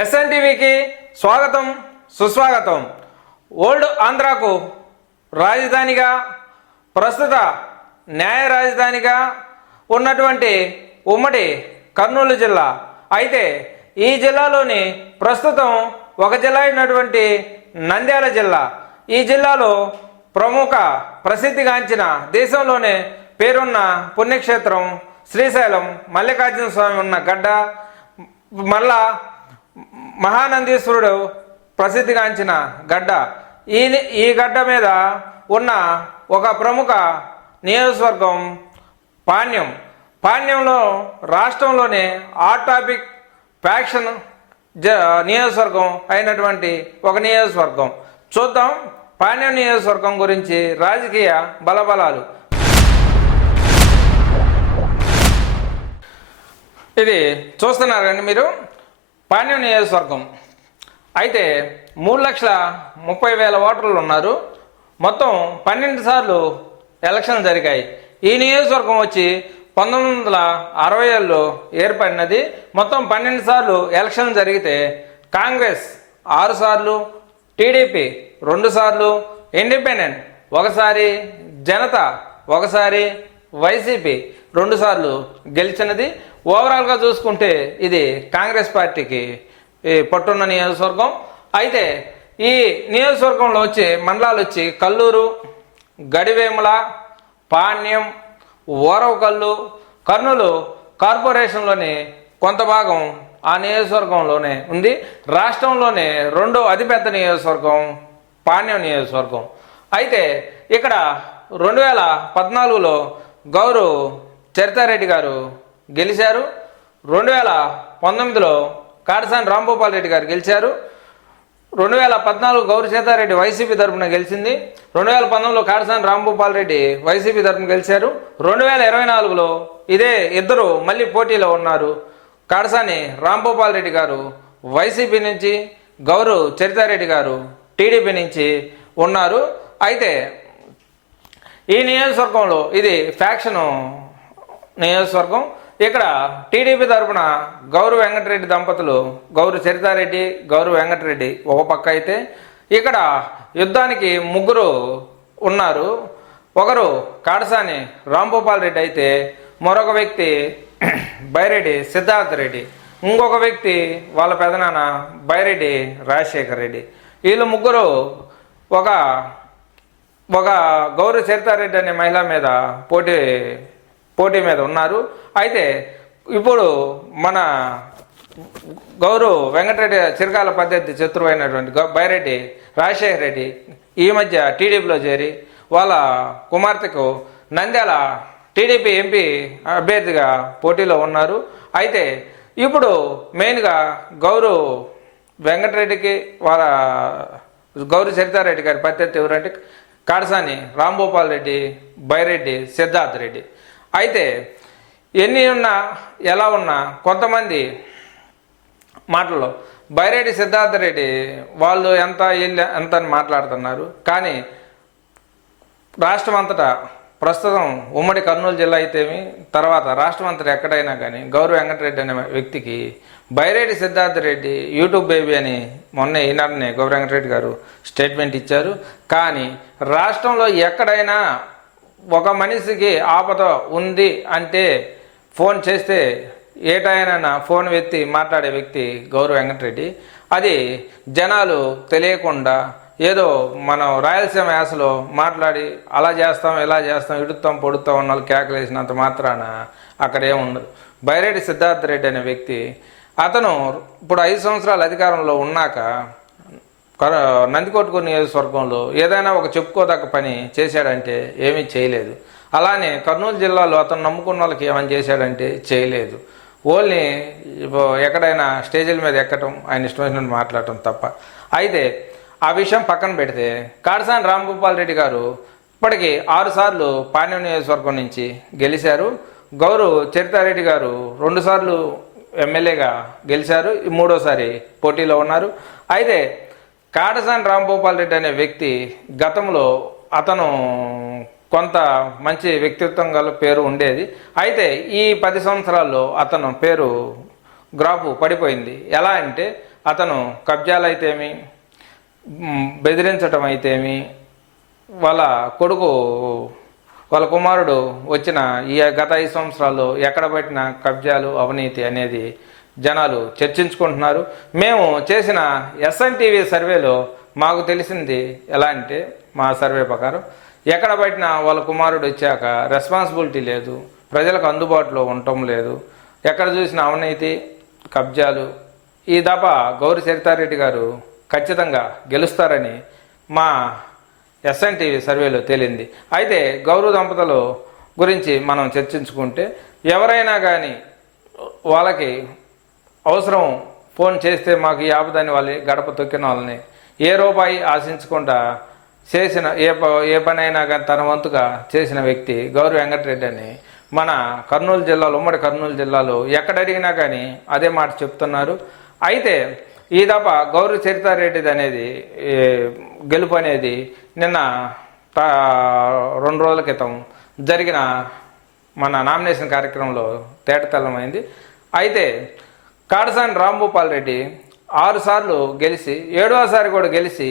SN టీవీకి స్వాగతం సుస్వాగతం. ఓల్డ్ ఆంధ్రాకు రాజధానిగా ప్రస్తుత న్యాయ రాజధానిగా ఉన్నటువంటి ఉమ్మడి కర్నూలు జిల్లా. అయితే ఈ జిల్లాలోని ప్రస్తుతం ఒక జిల్లా అయినటువంటి నంద్యాల జిల్లా. ఈ జిల్లాలో ప్రముఖ ప్రసిద్ధిగాంచిన దేశంలోనే పేరున్న పుణ్యక్షేత్రం శ్రీశైలం మల్లికార్జున స్వామి ఉన్న గడ్డ మళ్ళా మహానందీశ్వరుడు ప్రసిద్ధిగాంచిన గడ్డ. ఈ ఈ గడ్డ మీద ఉన్న ఒక ప్రముఖ నియోజకవర్గం పాణ్యం. పాణ్యంలో రాష్ట్రంలోనే హాట్ టాపిక్ ఫ్యాక్షన్ జ నియోజకవర్గం అయినటువంటి ఒక నియోజకవర్గం. చూద్దాం పాణ్యం నియోజకవర్గం గురించి రాజకీయ బలబలాలు. ఇది చూస్తున్నారు కండి మీరు? పాండ్యం నియోజకవర్గం. అయితే మూడు లక్షల ముప్పై వేల ఓటర్లు ఉన్నారు. మొత్తం పన్నెండు సార్లు ఎలక్షన్ జరిగాయి. ఈ నియోజకవర్గం వచ్చి పంతొమ్మిది వందల అరవై ఏళ్ళలో ఏర్పడినది. మొత్తం పన్నెండు సార్లు ఎలక్షన్ జరిగితే కాంగ్రెస్ ఆరు సార్లు టీడీపీ రెండు సార్లు ఇండిపెండెంట్ ఒకసారి జనత ఒకసారి వైసీపీ రెండు సార్లు గెలిచినది. ఓవరాల్గా చూసుకుంటే ఇది కాంగ్రెస్ పార్టీకి ఈ పట్టున్న నియోజకవర్గం. అయితే ఈ నియోజకవర్గంలో వచ్చి మండలాలు వచ్చి కల్లూరు గడివేముల పాణ్యం ఓరవకల్లు కర్నూలు కార్పొరేషన్లోని కొంత భాగం ఆ నియోజకవర్గంలోనే ఉంది. రాష్ట్రంలోనే రెండో అతిపెద్ద నియోజకవర్గం పాణ్యం నియోజకవర్గం. అయితే ఇక్కడ రెండు వేల పద్నాలుగులో గౌరవ్ చరితారెడ్డి గారు గెలిచారు. రెండు వేల పంతొమ్మిదిలో కాడసాని రాంభూపాల్ రెడ్డి గారు గెలిచారు. రెండు వేల పద్నాలుగు గౌరి వైసీపీ తరఫున గెలిచింది. రెండు వేల పంతొమ్మిదిలో కాడసాని రాంభూపాల్ రెడ్డి వైసీపీ తరఫున గెలిచారు. రెండు వేల ఇరవై నాలుగులో ఇదే ఇద్దరు మళ్ళీ పోటీలో ఉన్నారు. కాడసాని రాంభూపాల్ రెడ్డి గారు వైసీపీ నుంచి గౌరు చరితారెడ్డి గారు టీడీపీ నుంచి ఉన్నారు. అయితే ఈ నియోజకవర్గంలో ఇది ఫ్యాక్షన్ నియోజకవర్గం. ఇక్కడ టీడీపీ తరపున గౌరవ వెంకటరెడ్డి దంపతులు గౌరు చరితారెడ్డి గౌరవ వెంకటరెడ్డి ఒక పక్క అయితే ఇక్కడ యుద్ధానికి ముగ్గురు ఉన్నారు. ఒకరు కాడసాని రాంభూపాల్ రెడ్డి అయితే మరొక వ్యక్తి బైరెడ్డి సిద్ధార్థ రెడ్డి. ఇంకొక వ్యక్తి వాళ్ళ పెదనాన్న బైరెడ్డి రాజశేఖర్ రెడ్డి. వీళ్ళు ముగ్గురు ఒక ఒక గౌరవ చరితారెడ్డి అనే మహిళ మీద పోటీ పోటీ మీద ఉన్నారు. అయితే ఇప్పుడు మన గౌరవ్ వెంకటరెడ్డి చిరకాల పద్ధతి శత్రువు అయినటువంటి బైరెడ్డి రాజశేఖర రెడ్డి ఈ మధ్య టీడీపీలో చేరి వాళ్ళ కుమార్తెకు నంద్యాల టీడీపీ ఎంపీ అభ్యర్థిగా పోటీలో ఉన్నారు. అయితే ఇప్పుడు మెయిన్గా గౌరవ్ వెంకటరెడ్డికి వాళ్ళ గౌరీ సరితారెడ్డి గారి పద్ధతి ఎవరంటే కాడసాని రాంభూపాల్ రెడ్డి బైరెడ్డి సిద్ధార్థ్ రెడ్డి. అయితే ఎన్ని ఉన్నా ఎలా ఉన్నా కొంతమంది మాటల్లో బైరెడ్డి సిద్ధార్థ రెడ్డి వాళ్ళు ఎంత ఎంత అని మాట్లాడుతున్నారు. కానీ రాష్ట్రం అంతటా ప్రస్తుతం ఉమ్మడి కర్నూలు జిల్లా అయితేమి తర్వాత రాష్ట్రం అంతటా ఎక్కడైనా కానీ గౌరవ వెంకటరెడ్డి అనే వ్యక్తికి బైరెడ్డి సిద్ధార్థ రెడ్డి యూట్యూబ్ బేబీ అని మొన్న ఈనాడనే గౌరవ వెంకటరెడ్డి గారు స్టేట్మెంట్ ఇచ్చారు. కానీ రాష్ట్రంలో ఎక్కడైనా ఒక మనిషికి ఆపద ఉంది అంటే ఫోన్ చేస్తే ఏ ఫోన్ ఎత్తి మాట్లాడే వ్యక్తి గౌరవ వెంకటరెడ్డి. అది జనాలు తెలియకుండా ఏదో మనం రాయలసీమ యాసలో మాట్లాడి అలా చేస్తాం ఇలా చేస్తాం ఇడుతాం పొడుతాం ఉన్న వాళ్ళు కేకలేసినంత మాత్రాన అక్కడ ఏముండదు బైరెడ్డి సిద్ధార్థ రెడ్డి అనే వ్యక్తి అతను ఇప్పుడు ఐదు సంవత్సరాలు అధికారంలో ఉన్నాక నందికొట్కూరు నియోజకవర్గంలో ఏదైనా ఒక చెప్పుకోదగ్గ పని చేశాడంటే ఏమీ చేయలేదు. అలానే కర్నూలు జిల్లాలో అతను నమ్ముకున్న వాళ్ళకి ఏమని చేశాడంటే చేయలేదు. ఓన్లీ ఎక్కడైనా స్టేజీల మీద ఎక్కటం ఆయన ఇష్టమైన మాట్లాడటం తప్ప. అయితే ఆ విషయం పక్కన పెడితే కాడసాని రామ్గోపాల్ రెడ్డి గారు ఇప్పటికీ ఆరుసార్లు పాణ్యం నియోజకవర్గం నుంచి గెలిచారు గౌరవ్ చరితారెడ్డి గారు రెండుసార్లు ఎమ్మెల్యేగా గెలిచారు ఈ మూడోసారి పోటీలో ఉన్నారు. అయితే కాడసాని రాంభూపాల్ రెడ్డి అనే వ్యక్తి గతంలో అతను కొంత మంచి వ్యక్తిత్వం గల పేరు ఉండేది. అయితే ఈ పది సంవత్సరాల్లో అతను పేరు గ్రాఫ్ పడిపోయింది. ఎలా అంటే అతను కబ్జాలు అయితేమి బెదిరించటం అయితేమి వాళ్ళ కొడుకు వాళ్ళ కుమారుడు వచ్చిన ఈ గత ఐదు సంవత్సరాల్లో ఎక్కడ పెట్టిన కబ్జాలు అవినీతి అనేది జనాలు చర్చించుకుంటున్నారు. మేము చేసిన ఎస్ఎన్టీవీ సర్వేలో మాకు తెలిసింది ఎలా అంటే మా సర్వే ప్రకారం ఎక్కడ పెట్టినా వాళ్ళ కుమారుడు వచ్చాక రెస్పాన్సిబిలిటీ లేదు ప్రజలకు అందుబాటులో ఉండటం లేదు ఎక్కడ చూసిన అవినీతి కబ్జాలు. ఈ దఫ గౌరి సరితారెడ్డి గారు ఖచ్చితంగా గెలుస్తారని మా ఎస్ఎన్టీవీ సర్వేలో తేలింది. అయితే గౌరవ దంపతులు గురించి మనం చర్చించుకుంటే ఎవరైనా కానీ వాళ్ళకి అవసరం ఫోన్ చేస్తే మాకు ఈ వాళ్ళని గడప తొక్కిన వాళ్ళని. ఏ రూపాయి ఆశించకుండా చేసిన ఏ ప- ఏ పనైనా కానీ తన వంతుగా చేసిన వ్యక్తి గౌరవ వెంకటరెడ్డి అని మన కర్నూలు జిల్లాలో ఉమ్మడి కర్నూలు జిల్లాలో ఎక్కడ అడిగినా కానీ అదే మాట చెప్తున్నారు. అయితే ఈ దఫ గౌరవ చరితారెడ్డిది అనేది గెలుపు అనేది నిన్న రెండు రోజుల క్రితం జరిగిన మన నామినేషన్ కార్యక్రమంలో తేటతలమైంది అయితే కాడసాని రాంభూపాల్ రెడ్డి ఆరు సార్లు గెలిచి ఏడవసారి కూడా గెలిచి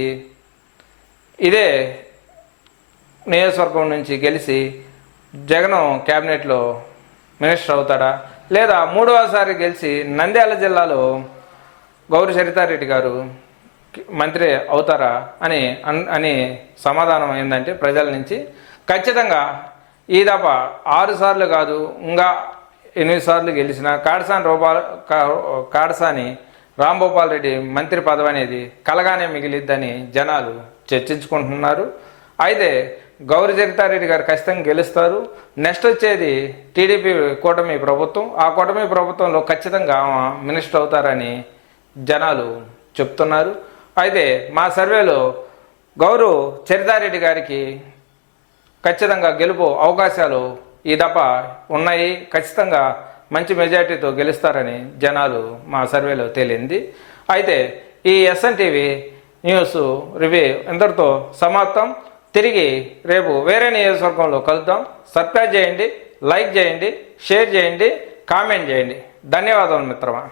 ఇదే నియోజకవర్గం నుంచి గెలిచి జగన్ క్యాబినెట్లో మినిస్టర్ అవుతాడా? లేదా మూడవసారి గెలిచి నంద్యాల జిల్లాలో గౌరి సరితారెడ్డి గారు మంత్రి అవుతారా అని అన్- అని సమాధానం ఏంటంటే ప్రజల నుంచి ఖచ్చితంగా ఈ దఫ ఆరు సార్లు కాదు ఇంకా ఎనిమిది సార్లు గెలిచిన కాడసాని రూపాల్ కా- కాడసాని రాంభూపాల్ రెడ్డి మంత్రి పదవి అనేది కలగానే మిగిలిద్దని జనాలు చర్చించుకుంటున్నారు. అయితే గౌరి చరితారెడ్డి గారు ఖచ్చితంగా గెలుస్తారు. నెక్స్ట్ వచ్చేది టీడీపీ కూటమి ప్రభుత్వం. ఆ కూటమి ప్రభుత్వంలో ఖచ్చితంగా మినిస్టర్ అవుతారని జనాలు చెప్తున్నారు. అయితే మా సర్వేలో గౌరవ్ చరితారెడ్డి గారికి ఖచ్చితంగా గెలుపు అవకాశాలు ఈ దఫ ఉన్నాయి. ఖచ్చితంగా మంచి మెజార్టీతో గెలుస్తారని జనాలు మా సర్వేలో తేలింది. అయితే ఈ ఎస్ఎన్టీవీ న్యూస్ రివ్యూ ఇంతటితో సమాప్తం? తిరిగి రేపు వేరే నియోజకవర్గంలో కలుద్దాం. సబ్స్క్రైబ్ చేయండి లైక్ చేయండి షేర్ చేయండి కామెంట్ చేయండి. ధన్యవాదాలు మిత్రమా.